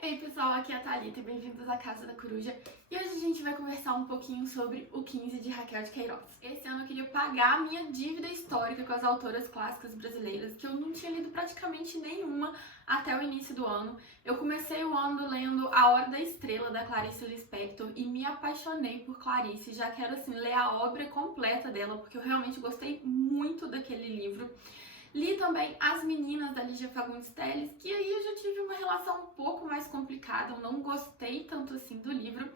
Ei pessoal, aqui é a Thalita e bem-vindos à Casa da Coruja. E hoje a gente vai conversar um pouquinho sobre o 15 de Raquel de Queiroz. Esse ano eu queria pagar a minha dívida histórica com as autoras clássicas brasileiras, que eu não tinha lido praticamente nenhuma até o início do ano. Eu comecei o ano lendo A Hora da Estrela, da Clarice Lispector, e me apaixonei por Clarice. Já quero, assim, ler a obra completa dela, porque eu realmente gostei muito daquele livro. Li também As Meninas, da Lígia Fagundes Telles, que aí eu já tive uma relação um pouco mais complicada, eu não gostei tanto assim do livro.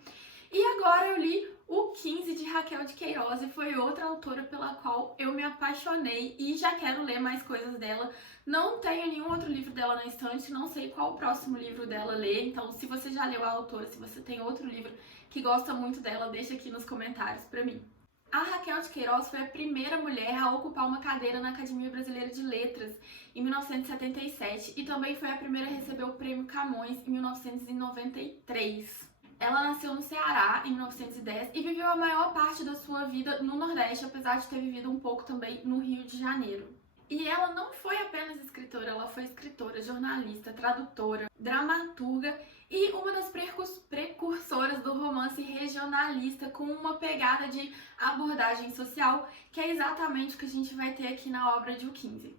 E agora eu li o 15 de Raquel de Queiroz, e foi outra autora pela qual eu me apaixonei e já quero ler mais coisas dela. Não tenho nenhum outro livro dela na estante, não sei qual o próximo livro dela ler, então se você já leu a autora, se você tem outro livro que gosta muito dela, deixa aqui nos comentários pra mim. A Raquel de Queiroz foi a primeira mulher a ocupar uma cadeira na Academia Brasileira de Letras em 1977 e também foi a primeira a receber o Prêmio Camões em 1993. Ela nasceu no Ceará em 1910 e viveu a maior parte da sua vida no Nordeste, apesar de ter vivido um pouco também no Rio de Janeiro. E ela não foi apenas escritora, ela foi escritora, jornalista, tradutora, dramaturga e uma das precursoras do romance regionalista com uma pegada de abordagem social, que é exatamente o que a gente vai ter aqui na obra de O 15.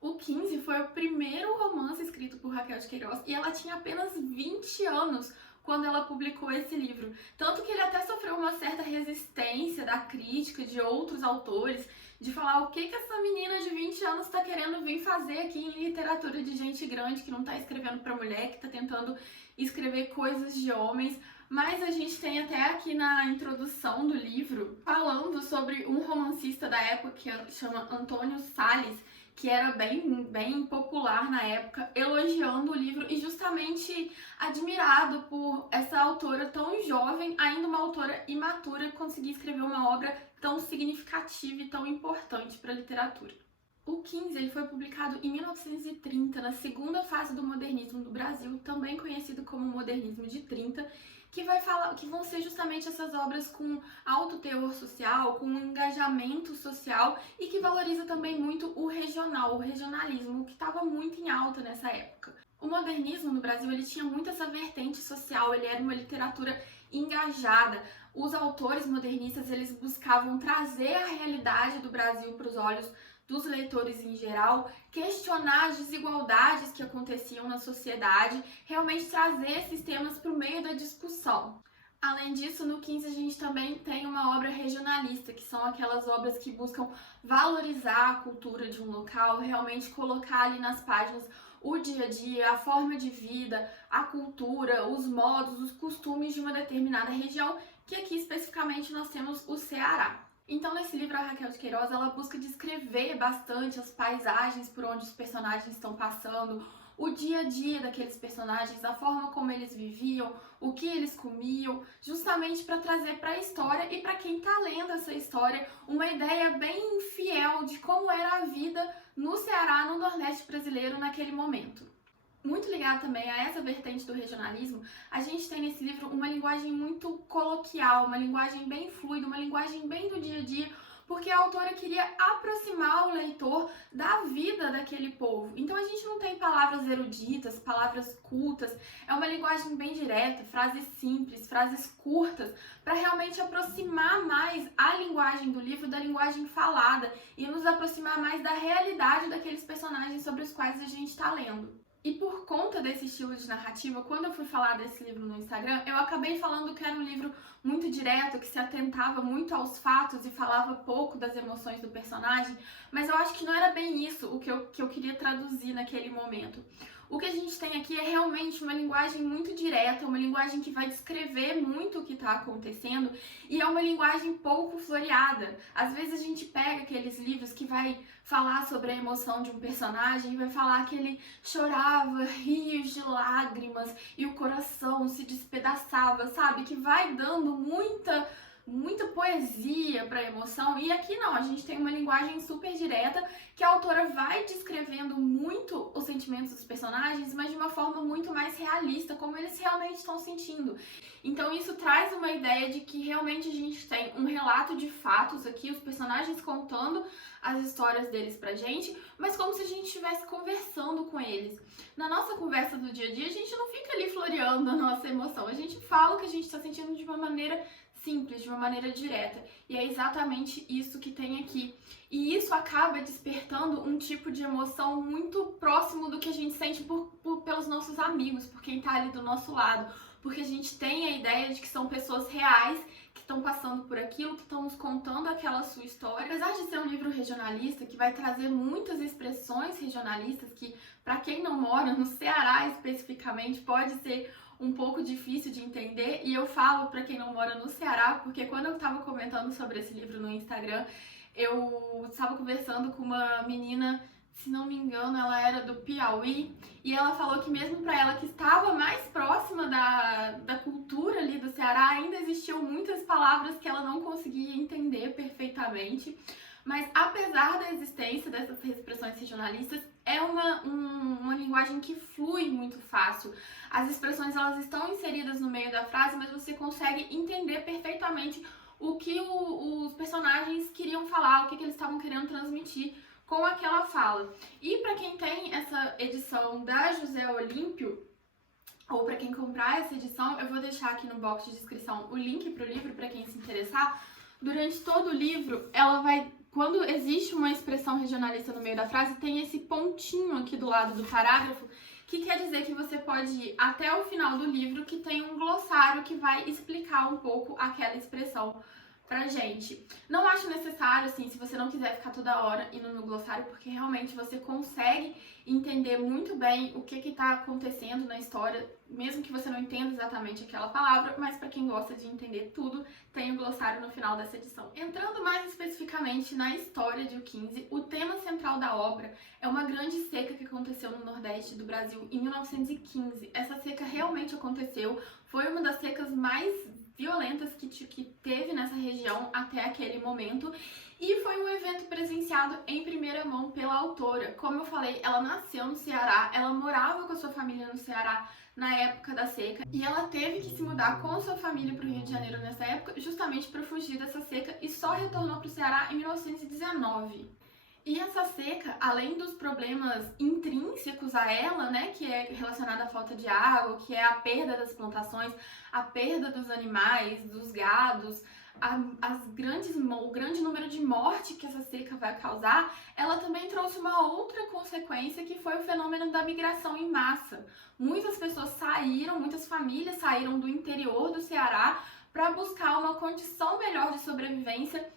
O 15 foi o primeiro romance escrito por Raquel de Queiroz e ela tinha apenas 20 anos quando ela publicou esse livro. Tanto que ele até sofreu uma certa resistência da crítica, de outros autores, de falar o que essa menina de 20 anos está querendo vir fazer aqui em literatura de gente grande, que não está escrevendo para mulher, que está tentando escrever coisas de homens. Mas a gente tem até aqui na introdução do livro falando sobre um romancista da época que chama Antônio Salles, que era bem popular na época, elogiando o livro e justamente admirado por essa autora tão jovem, ainda uma autora imatura, conseguir escrever uma obra tão significativa e tão importante para a literatura. O 15 ele foi publicado em 1930, na segunda fase do modernismo no Brasil, também conhecido como modernismo de 30, que vão ser justamente essas obras com alto teor social, com um engajamento social e que valoriza também muito o regional, o regionalismo, que estava muito em alta nessa época. O modernismo no Brasil ele tinha muito essa vertente social, ele era uma literatura engajada. Os autores modernistas eles buscavam trazer a realidade do Brasil para os olhos dos leitores em geral, questionar as desigualdades que aconteciam na sociedade, realmente trazer esses temas para o meio da discussão. Além disso, no 15 a gente também tem uma obra regionalista, que são aquelas obras que buscam valorizar a cultura de um local, realmente colocar ali nas páginas o dia a dia, a forma de vida, a cultura, os modos, os costumes de uma determinada região, que aqui especificamente nós temos o Ceará. Então, nesse livro, a Raquel de Queiroz, ela busca descrever bastante as paisagens por onde os personagens estão passando, o dia a dia daqueles personagens, a forma como eles viviam, o que eles comiam, justamente para trazer para a história e para quem está lendo essa história uma ideia bem fiel de como era a vida no Ceará, no Nordeste brasileiro naquele momento. Muito ligado também a essa vertente do regionalismo, a gente tem nesse livro uma linguagem muito coloquial, uma linguagem bem fluida, uma linguagem bem do dia a dia, porque a autora queria aproximar o leitor da vida daquele povo. Então a gente não tem palavras eruditas, palavras cultas, é uma linguagem bem direta, frases simples, frases curtas, para realmente aproximar mais a linguagem do livro da linguagem falada e nos aproximar mais da realidade daqueles personagens sobre os quais a gente está lendo. E por conta desse estilo de narrativa, quando eu fui falar desse livro no Instagram, eu acabei falando que era um livro muito direto, que se atentava muito aos fatos e falava pouco das emoções do personagem, mas eu acho que não era bem isso o que eu queria traduzir naquele momento. O que a gente tem aqui é realmente uma linguagem muito direta, uma linguagem que vai descrever muito o que está acontecendo e é uma linguagem pouco floreada. Às vezes a gente pega aqueles livros que vai falar sobre a emoção de um personagem e vai falar que ele chorava rios de lágrimas e o coração se despedaçava, sabe? Que vai dando muita poesia para a emoção, e aqui não, a gente tem uma linguagem super direta que a autora vai descrevendo muito os sentimentos dos personagens, mas de uma forma muito mais realista, como eles realmente estão sentindo. Então isso traz uma ideia de que realmente a gente tem um relato de fatos aqui, os personagens contando as histórias deles pra gente, mas como se a gente estivesse conversando com eles. Na nossa conversa do dia a dia, a gente não fica ali floreando expressando a nossa emoção. A gente fala o que a gente está sentindo de uma maneira simples, de uma maneira direta. E é exatamente isso que tem aqui. E isso acaba despertando um tipo de emoção muito próximo do que a gente sente pelos nossos amigos, por quem está ali do nosso lado. Porque a gente tem a ideia de que são pessoas reais que estão passando por aquilo, que estão nos contando aquela sua história. Apesar de ser um livro regionalista, que vai trazer muitas expressões regionalistas, que para quem não mora no Ceará especificamente, pode ser um pouco difícil de entender, e eu falo para quem não mora no Ceará, porque quando eu estava comentando sobre esse livro no Instagram, eu estava conversando com uma menina, se não me engano, ela era do Piauí, e ela falou que mesmo para ela que estava mais próxima da cultura ali do Ceará, ainda existiam muitas palavras que ela não conseguia entender perfeitamente. Mas apesar da existência dessas expressões regionalistas, é uma linguagem que flui muito fácil. As expressões elas estão inseridas no meio da frase, mas você consegue entender perfeitamente o que os personagens queriam falar, o que eles estavam querendo transmitir com aquela fala. E para quem tem essa edição da José Olímpio, ou para quem comprar essa edição, eu vou deixar aqui no box de descrição o link para o livro para quem se interessar. Durante todo o livro, ela vai... Quando existe uma expressão regionalista no meio da frase, tem esse pontinho aqui do lado do parágrafo, que quer dizer que você pode ir até o final do livro, que tem um glossário que vai explicar um pouco aquela expressão pra gente. Não acho necessário, assim, se você não quiser ficar toda hora indo no glossário, porque realmente você consegue entender muito bem o que tá acontecendo na história, mesmo que você não entenda exatamente aquela palavra, mas para quem gosta de entender tudo, tem o glossário no final dessa edição. Entrando mais especificamente na história de O 15, o tema central da obra é uma grande seca que aconteceu no Nordeste do Brasil em 1915. Essa seca realmente aconteceu, foi uma das secas mais violentas que teve nessa região até aquele momento, e foi um evento presenciado em primeira mão pela autora. Como eu falei, ela nasceu no Ceará, ela morava com a sua família no Ceará na época da seca, e ela teve que se mudar com a sua família para o Rio de Janeiro nessa época, justamente para fugir dessa seca, e só retornou para o Ceará em 1919. E essa seca, além dos problemas intrínsecos a ela, né, que é relacionada à falta de água, que é a perda das plantações, a perda dos animais, dos gados, o grande número de morte que essa seca vai causar, ela também trouxe uma outra consequência, que foi o fenômeno da migração em massa. Muitas pessoas saíram, muitas famílias saíram do interior do Ceará para buscar uma condição melhor de sobrevivência,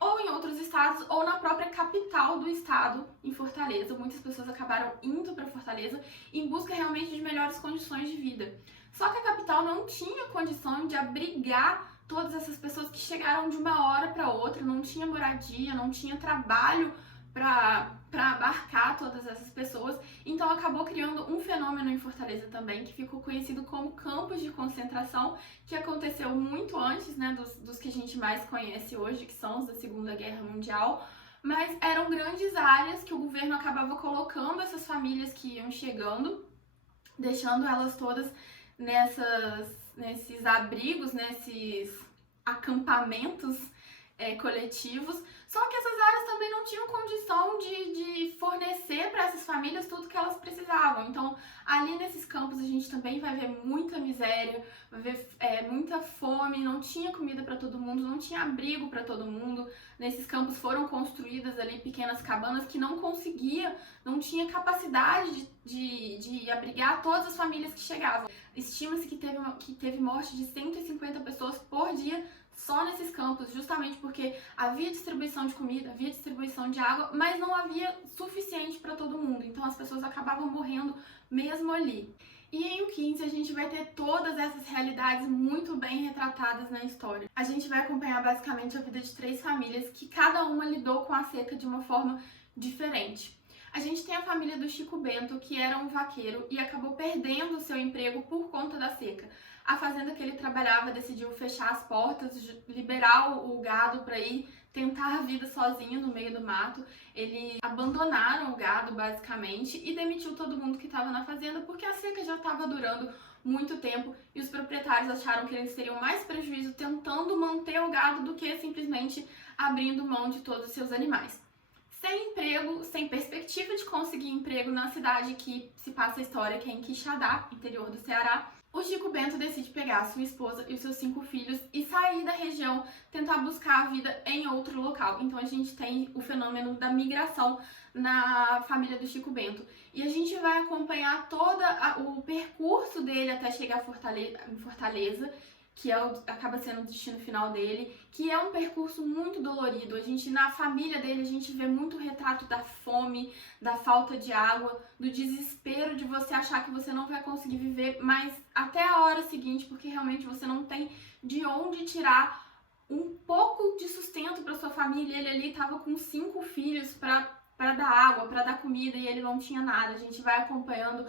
ou em outros estados, ou na própria capital do estado, em Fortaleza. Muitas pessoas acabaram indo para Fortaleza em busca realmente de melhores condições de vida. Só que a capital não tinha condição de abrigar todas essas pessoas que chegaram de uma hora para outra, não tinha moradia, não tinha trabalho para abarcar todas essas pessoas, então acabou criando um fenômeno em Fortaleza também, que ficou conhecido como campos de concentração, que aconteceu muito antes, né, dos que a gente mais conhece hoje, que são os da Segunda Guerra Mundial, mas eram grandes áreas que o governo acabava colocando essas famílias que iam chegando, deixando elas todas nesses abrigos, nesses acampamentos coletivos. Só que essas áreas também não tinham condição de fornecer para essas famílias tudo que elas precisavam. Então, ali nesses campos a gente também vai ver muita miséria, vai ver muita fome, não tinha comida para todo mundo, não tinha abrigo para todo mundo. Nesses campos foram construídas ali pequenas cabanas que não tinha capacidade de abrigar todas as famílias que chegavam. Estima-se que teve morte de 150 pessoas por dia só nesses campos, justamente porque havia distribuição de comida, havia distribuição de água, mas não havia suficiente para todo mundo, então as pessoas acabavam morrendo mesmo ali. E em O 15 a gente vai ter todas essas realidades muito bem retratadas na história. A gente vai acompanhar basicamente a vida de 3 famílias que cada uma lidou com a seca de uma forma diferente. A gente tem a família do Chico Bento, que era um vaqueiro e acabou perdendo o seu emprego por conta da seca. A fazenda que ele trabalhava decidiu fechar as portas, liberar o gado para ir tentar a vida sozinho no meio do mato. Eles abandonaram o gado, basicamente, e demitiu todo mundo que estava na fazenda, porque a seca já estava durando muito tempo e os proprietários acharam que eles teriam mais prejuízo tentando manter o gado do que simplesmente abrindo mão de todos os seus animais. Sem emprego, sem perspectiva de conseguir emprego na cidade que se passa a história, que é em Quixadá, interior do Ceará, o Chico Bento decide pegar a sua esposa e os seus 5 filhos e sair da região, tentar buscar a vida em outro local. Então a gente tem o fenômeno da migração na família do Chico Bento. E a gente vai acompanhar todo o percurso dele até chegar em Fortaleza, que acaba sendo o destino final dele, que é um percurso muito dolorido. Na família dele, a gente vê muito retrato da fome, da falta de água, do desespero de você achar que você não vai conseguir viver mais até a hora seguinte, porque realmente você não tem de onde tirar um pouco de sustento para sua família. Ele ali estava com 5 filhos para dar água, para dar comida, e ele não tinha nada. A gente vai acompanhando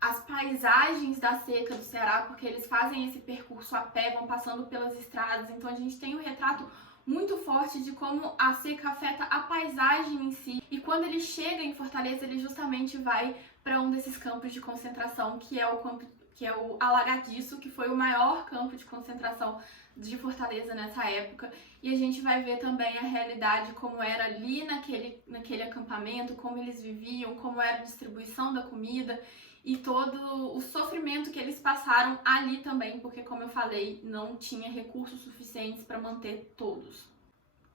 as paisagens da seca do Ceará, porque eles fazem esse percurso a pé, vão passando pelas estradas. Então a gente tem um retrato muito forte de como a seca afeta a paisagem em si. E quando ele chega em Fortaleza, ele justamente vai para um desses campos de concentração, que é o Alagadiço, que foi o maior campo de concentração de Fortaleza nessa época. E a gente vai ver também a realidade, como era ali naquele acampamento, como eles viviam, como era a distribuição da comida e todo o sofrimento que eles passaram ali também, porque, como eu falei, não tinha recursos suficientes para manter todos.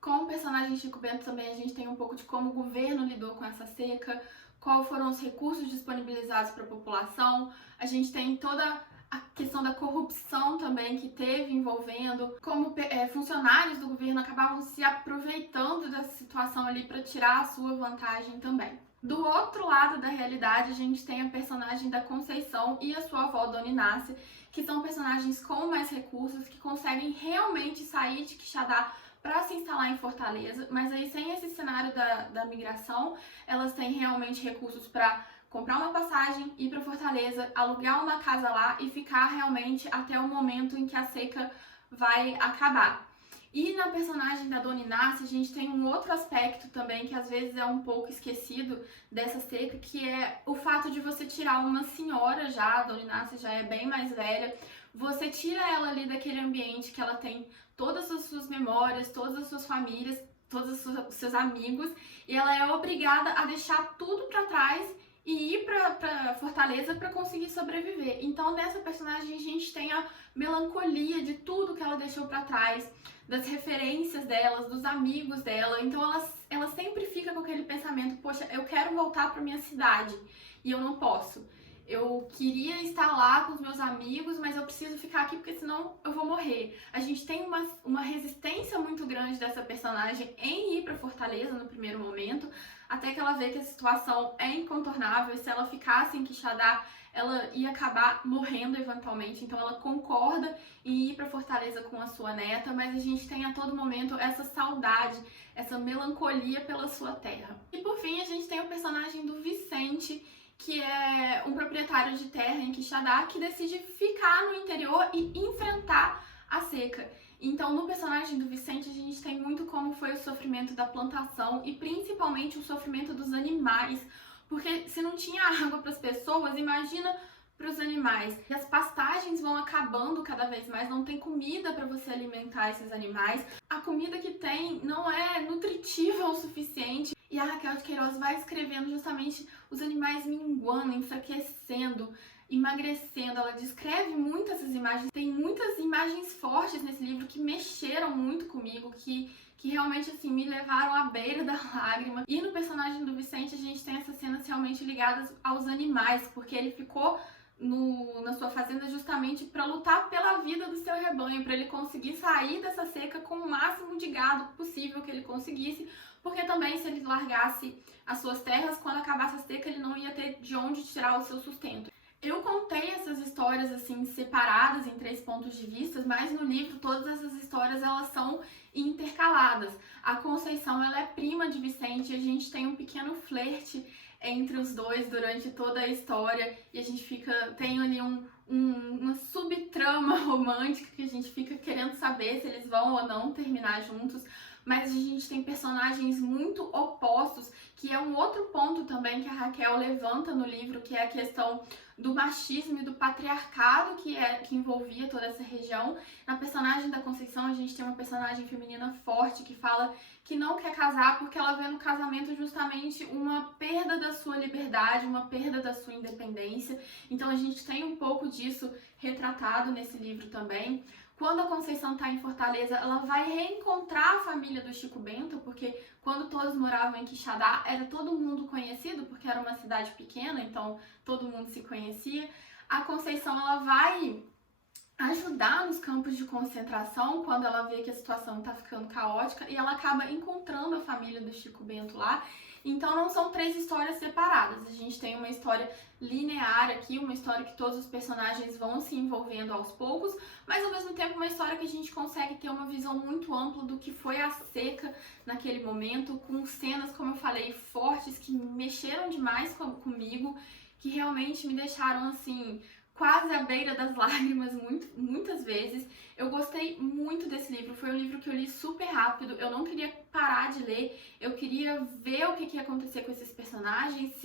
Com o personagem Chico Bento também a gente tem um pouco de como o governo lidou com essa seca, quais foram os recursos disponibilizados para a população. A gente tem toda a questão da corrupção também que teve envolvendo, como funcionários do governo acabavam se aproveitando dessa situação ali para tirar a sua vantagem também. Do outro lado da realidade, a gente tem a personagem da Conceição e a sua avó, Dona Inácia, que são personagens com mais recursos, que conseguem realmente sair de Quixadá para se instalar em Fortaleza, mas aí sem esse cenário da migração, elas têm realmente recursos para comprar uma passagem, ir para Fortaleza, alugar uma casa lá e ficar realmente até o momento em que a seca vai acabar. E na personagem da Dona Inácia, a gente tem um outro aspecto também que às vezes é um pouco esquecido dessa seca, que é o fato de você tirar uma senhora já, a Dona Inácia já é bem mais velha, você tira ela ali daquele ambiente que ela tem todas as suas memórias, todas as suas famílias, todos os seus amigos, e ela é obrigada a deixar tudo para trás e ir para Fortaleza para conseguir sobreviver. Então, nessa personagem, a gente tem a melancolia de tudo que ela deixou para trás, das referências delas, dos amigos dela. Então, ela sempre fica com aquele pensamento: poxa, eu quero voltar para minha cidade e eu não posso. Eu queria estar lá com os meus amigos, mas eu preciso ficar aqui porque senão eu vou morrer. A gente tem uma resistência muito grande dessa personagem em ir para Fortaleza no primeiro momento, até que ela vê que a situação é incontornável e se ela ficasse em Quixadá, ela ia acabar morrendo eventualmente. Então ela concorda em ir para Fortaleza com a sua neta, mas a gente tem a todo momento essa saudade, essa melancolia pela sua terra. E por fim, a gente tem o personagem do Vicente, que é um proprietário de terra em Quixadá que decide ficar no interior e enfrentar a seca. Então, no personagem do Vicente, a gente tem muito como foi o sofrimento da plantação e principalmente o sofrimento dos animais, porque se não tinha água para as pessoas, imagina para os animais. E as pastagens vão acabando cada vez mais, não tem comida para você alimentar esses animais. A comida que tem não é nutritiva o suficiente. E a Raquel de Queiroz vai escrevendo justamente os animais minguando, enfraquecendo, emagrecendo. Ela descreve muito essas imagens. Tem muitas imagens fortes nesse livro que mexeram muito comigo, que realmente assim me levaram à beira da lágrima. E no personagem do Vicente a gente tem essas cenas realmente ligadas aos animais, porque ele ficou na sua fazenda justamente para lutar pela vida do seu rebanho, para ele conseguir sair dessa seca com o máximo de gado possível que ele conseguisse, porque também se ele largasse as suas terras, quando acabasse a seca ele não ia ter de onde tirar o seu sustento. Eu contei essas histórias assim separadas em 3 pontos de vista, mas no livro todas essas histórias elas são intercaladas. A Conceição ela é prima de Vicente, a gente tem um pequeno flerte entre os dois durante toda a história e a gente tem ali uma subtrama romântica que a gente fica querendo saber se eles vão ou não terminar juntos. Mas a gente tem personagens muito opostos, que é um outro ponto também que a Raquel levanta no livro, que é a questão do machismo e do patriarcado que envolvia toda essa região. Na personagem da Conceição, a gente tem uma personagem feminina forte que fala que não quer casar porque ela vê no casamento justamente uma perda da sua liberdade, uma perda da sua independência. Então a gente tem um pouco disso retratado nesse livro também. Quando a Conceição está em Fortaleza, ela vai reencontrar a família do Chico Bento, porque quando todos moravam em Quixadá, era todo mundo conhecido, porque era uma cidade pequena, então todo mundo se conhecia. A Conceição, ela vai ajudar nos campos de concentração quando ela vê que a situação está ficando caótica, e ela acaba encontrando a família do Chico Bento lá. Então não são 3 histórias separadas, a gente tem uma história linear aqui, uma história que todos os personagens vão se envolvendo aos poucos, mas ao mesmo tempo uma história que a gente consegue ter uma visão muito ampla do que foi a seca naquele momento, com cenas, como eu falei, fortes, que mexeram demais comigo, que realmente me deixaram assim, quase à beira das lágrimas muitas vezes. Eu gostei muito desse livro, foi um livro que eu li super rápido, eu não queria parar de ler, eu queria ver o que ia acontecer com esses personagens,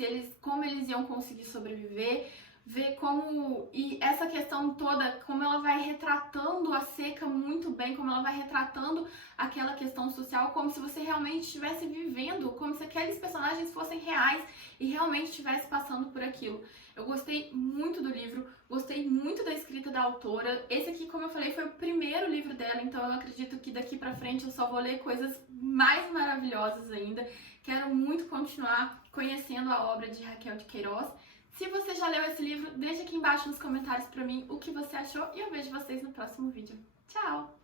como eles iam conseguir sobreviver, ver como, e essa questão toda, como ela vai retratando a seca muito bem, como ela vai retratando aquela questão social, como se você realmente estivesse vivendo, como se aqueles personagens fossem reais e realmente estivesse passando por aquilo. Eu gostei muito do livro, gostei muito da escrita da autora. Esse aqui, como eu falei, foi o primeiro livro dela, então eu acredito que daqui pra frente eu só vou ler coisas mais maravilhosas ainda. Quero muito continuar conhecendo a obra de Raquel de Queiroz. Se você já leu esse livro, deixa aqui embaixo nos comentários pra mim o que você achou e eu vejo vocês no próximo vídeo. Tchau!